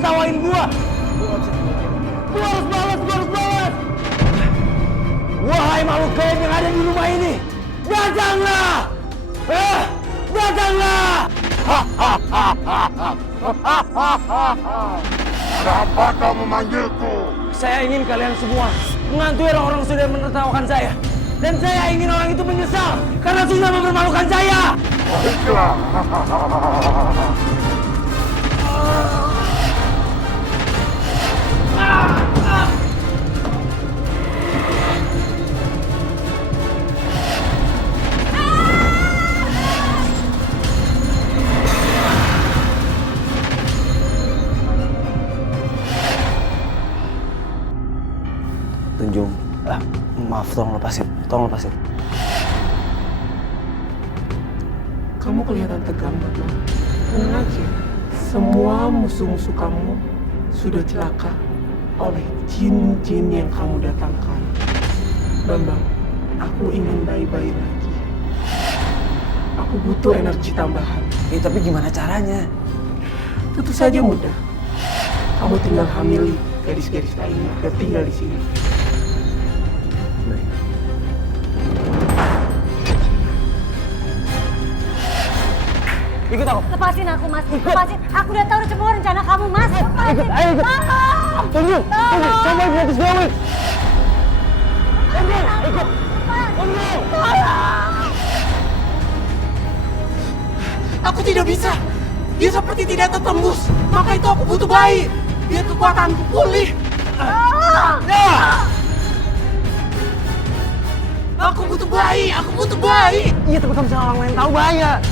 ngetawain gua. Gua harus balas. Wahai makhluk gaib yang ada di rumah ini, datanglah! Datanglah! Kenapa kau memanggilku? Saya ingin kalian semua mengantui orang-orang sudah menertawakan saya. Dan saya ingin orang itu menyesal karena sudah mempermalukan saya. Baiklah. Tunjung, maaf, tolong lepasin. Kamu kelihatan tegang, Bambang. Tenang aja. Semua musuh-musuh kamu sudah celaka oleh jin-jin yang kamu datangkan. Bambang, aku ingin bayi-bayi lagi. Aku butuh energi tambahan. Tapi gimana caranya? Tentu saja mudah. Kamu tinggal hamili gadis-gadis lainnya dan tinggal di sini. Ikut aku. Lepasin aku, Mas. Lepasin. Aku udah tahu semua rencana kamu, Mas. Lepasin. Ayo ikut. Tunggu. Sampai gratis Dewi. Ikut. Aku tidak bisa. Dia seperti tidak tertembus. Maka itu aku butuh bayi. Biar kekuatanku pulih. Aku butuh bayi. Iya, tapi kalau misalnya orang lain tahu bahaya.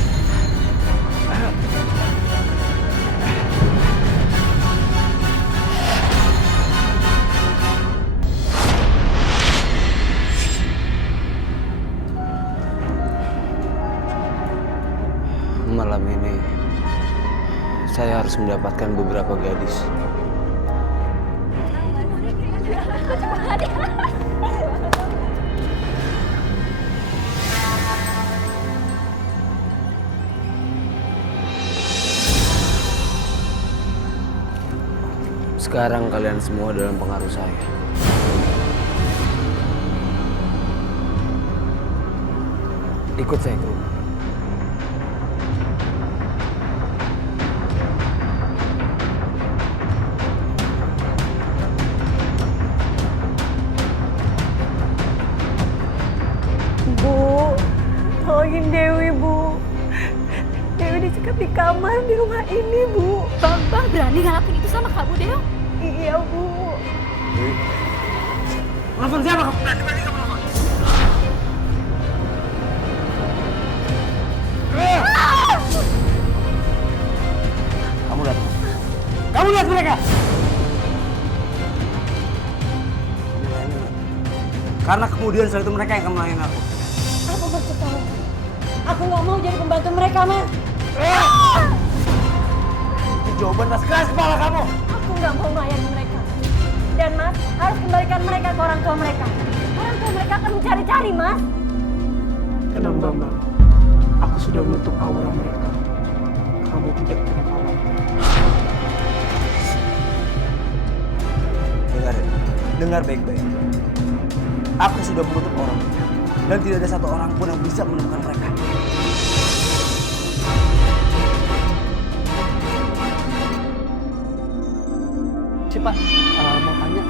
Malam ini saya harus mendapatkan beberapa gadis. Sekarang kalian semua dalam pengaruh saya. Ikut saya ke rumah. Bu, tolongin Dewi, Bu. Dewi dicekat di kamar di rumah ini, Bu. Bambang berani ngelakuin itu sama kamu, Deo? Iya, Bu. Nelfon siapa kamu? Berani kamu nelfon? Kamu lihat mereka. Karena kemudian setelah itu mereka yang akan melayani aku. Apa maksud kamu? Aku nggak mau jadi pembantu mereka, Mas. Itu jawaban tas keras kepala kamu. Aku nggak mau melayani mereka. Dan Mas, harus kembalikan mereka ke orang tua mereka. Orang tua mereka akan mencari-cari, Mas. Tenang, Bambang. Aku sudah menutup aura mereka. Kamu tidak perlu khawatir. Dengar baik-baik. Aku sudah menutup orang. Dan tidak ada satu orang pun yang bisa menemukan mereka. Si Pak, mau tanya,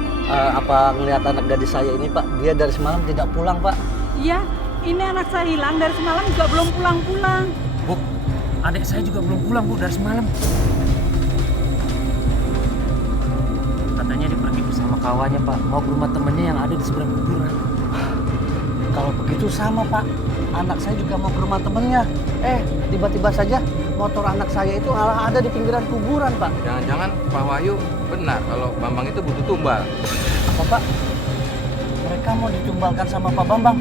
apa ngelihat anak gadis saya ini Pak? Dia dari semalam tidak pulang Pak. Iya, ini anak saya hilang dari semalam juga belum pulang-pulang. Bu, adik saya juga belum pulang Bu dari semalam. Katanya dia pergi bersama kawannya Pak, mau ke rumah temennya yang ada di seberang kuburan. Kalau begitu sama Pak, anak saya juga mau ke rumah temennya. Tiba-tiba saja motor anak saya itu malah ada di pinggiran kuburan Pak. Jangan-jangan Pak Wahyu benar kalau Bambang itu butuh tumbal. Apa Pak? Mereka mau ditumbalkan sama Pak Bambang.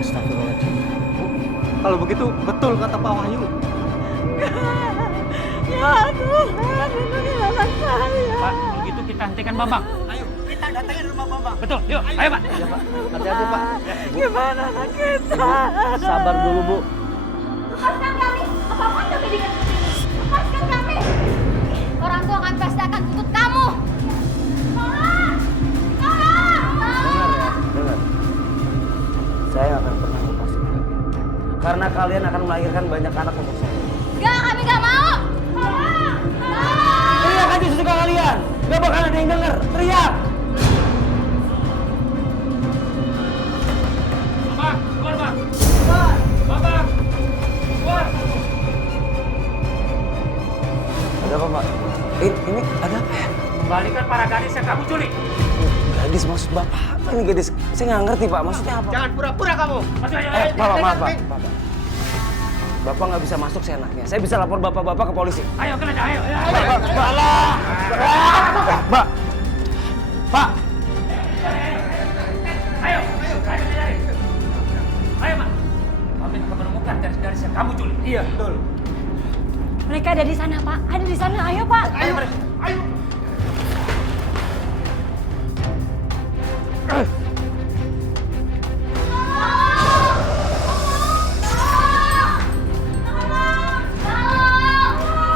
Astagfirullahaladzim. Bu, kalau begitu betul kata Pak Wahyu. Ya Tuhan, lindungi anak saya. Pak, begitu kita hentikan Bambang. Ayo, kita datangin rumah Bambang. Betul, yuk, ayo Pak. Iya Pak, hati-hati Pak. Bu, Gimana anak kita? sabar dulu Bu. Lepaskan kami. Apapun kami dengan sini. Lepaskan kami. Orang orang tua akan pasti akan tuntut kamu. Tolong! Tolong! Dengar ya, dengar. Saya nggak akan pernah lepasin kalian. Karena kalian akan melahirkan banyak anak untuk saya. Gak, kami gak mau! Tolong! Tolong! Teriak aja sesuka kalian. Gak bakal ada yang denger. Teriak! Bapak, keluar Pak! Bapak! Keluar! Ada apa, Pak? Ini ada apa ya? Kembalikan para gadis yang kamu culik! Gadis maksud Bapak apa ini gadis? Saya nggak ngerti, Pak. Maksudnya apa? Jangan pura-pura kamu. Masuk aja! Bapak, maaf, Pak. Bapak nggak bisa masuk seenaknya. Saya bisa lapor Bapak-Bapak ke polisi. Ayo, kalian ayo! Pak! Pak! Ayo! Ayo, Pak! Kami akan menemukan gadis-gadis yang kamu culik. Iya, betul. Mereka ada di sana, Pak. Ada di sana. Ayo, Pak. Ayo, mereka! Ayo!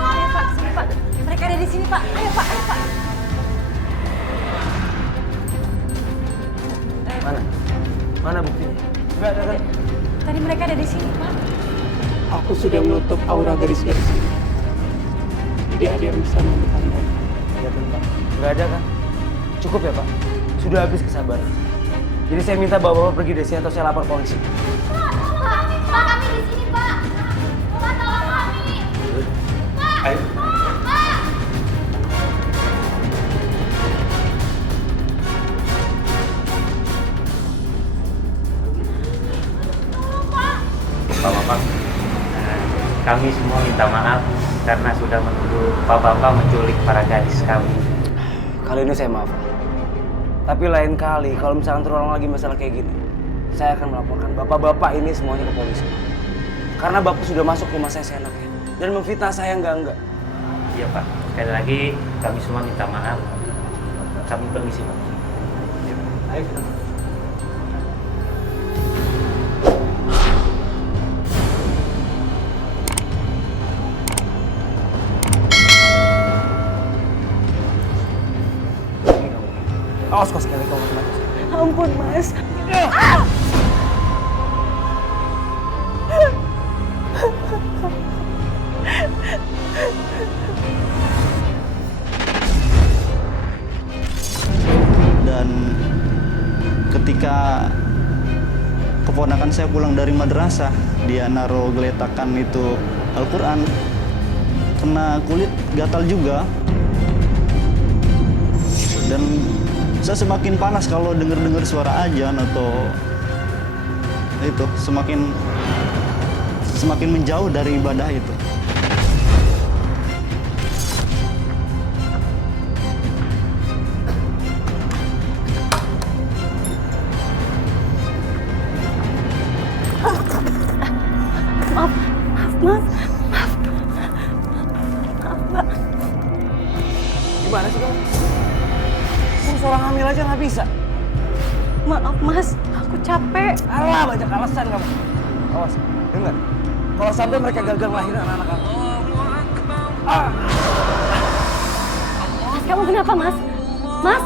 Ayo, Pak. Sini, Pak. Mereka ada di sini, Pak. Ayo, Pak. Ayo, Pak. Mana? Mana buktinya? Nggak ada kan? Tadi mereka ada di sini, Pak. Aku sudah menutup aura gadis-gadis ini. Tidak ada yang bisa menemukan mereka. Iya kan, Pak? Nggak ada kan? Cukup ya, Pak? Sudah habis kesabaran. Jadi saya minta Bapak-Bapak pergi dari sini atau saya lapor polisi. Pak, kami di sini, Pak. Pak, tolong kami. Pak, Ayo. Pak. Bapak-bapak, kami semua minta maaf karena sudah menuduh Bapak-bapak menculik para gadis kami. Kali ini saya maaf. Tapi lain kali kalau misalkan terulang lagi masalah kayak gini, saya akan melaporkan Bapak-Bapak ini semuanya ke polisi. Karena Bapak sudah masuk rumah saya seenaknya dan memfitnah saya enggak. Iya Pak, sekali lagi kami semua minta maaf. Kami permisi Pak. Ayo kita. Awas kau sekali kau mati. Ampun, Mas. Dan ketika keponakan saya pulang dari madrasah, dia naruh geletakan itu Al-Quran, kena kulit gatal juga. Dan saya semakin panas kalau dengar suara azan atau itu, semakin menjauh dari ibadah itu. Maaf, Mas. Maaf, Mbak. Gimana sih kamu? Kamu seorang hamil aja nggak bisa. Maaf, Mas. Aku capek. Alah, banyak alasan kamu. Awas, dengar. Kalau sampai mereka gagal melahirkan anak kamu. Mas, kamu kenapa, Mas? Mas?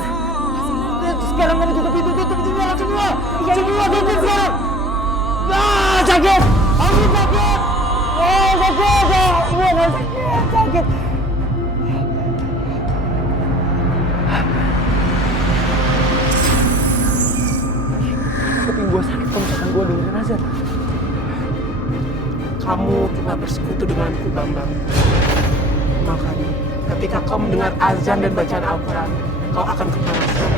Sekarang kamu tutup pintu jalan semua. Iya, Semua tutup sekarang. Ah, sakit. Aku sakit. Oh, sakit. Iya, nggak sakit. Sakit. Kuping gua sakit kalau misalkan gua dengerin azan. Kamu telah bersekutu denganku, Bambang. Makanya, ketika kau mendengar azan dan bacaan Al-Quran, kau akan kepanasan.